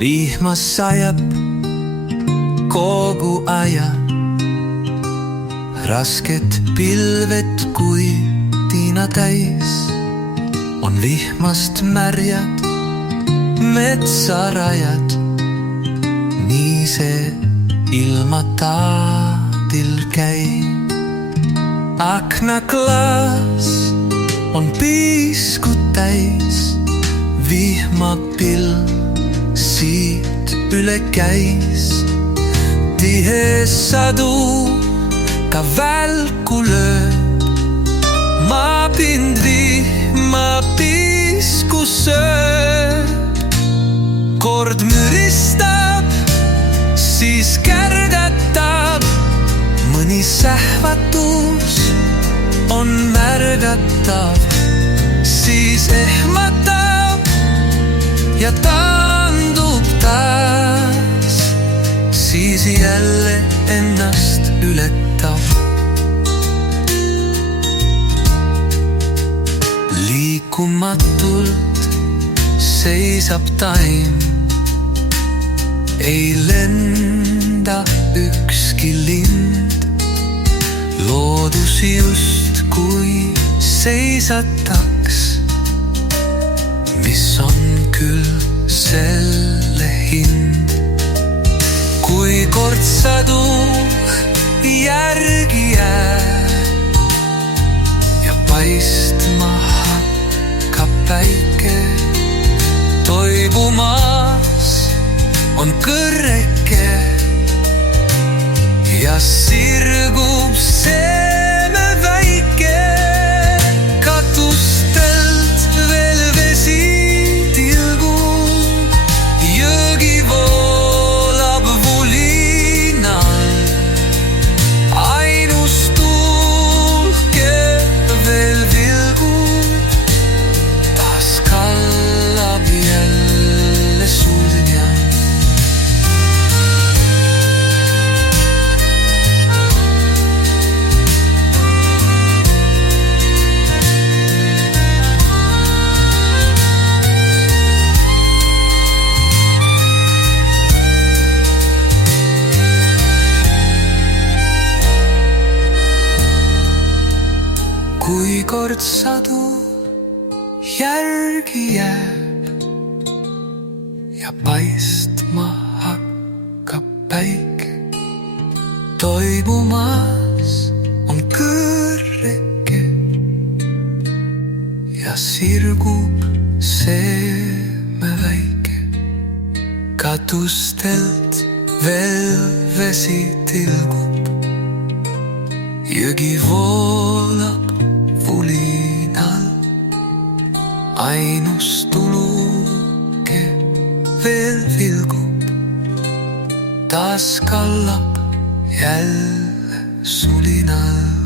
Vihmas sajab kogu aja, rasked pilved kui tiina täis. On vihmast märjad metsarajad, nii see ilma taadil käib. Aknaklaas on piiskut täis, vihmapill siit üle käis. Tihe sadu ka välku lööb, maapind vihma piisku sööb. Kord müristab, siis kärgatab, mõni sähvatus on märgatav, siis ehmatab ja taandub taas, siis jälle ennast ületab. Liikumatult seisab taim, ei lenda ükski lind. Loodus just kui seisataks, mis on küll selle hind. Kui kord sadu järgi jääb ja paistma hakkab päike, toibumas on kõrreke ja sirgub seeme väike. Katustelt veel vesi tilgub, jõgi voolab vulinal. Ainus tulke veel vilgub, taas kallab jälle sulja. Kui kord sadu järgi jääb ja paistma hakkab päike, toibumas on kõrreke ja sirgub seeme väike. Katustelt veel vesi tilgub, jõgi voolab vulinal. Ainus tuluke veel vilgub, taas kallab jälle sulinal.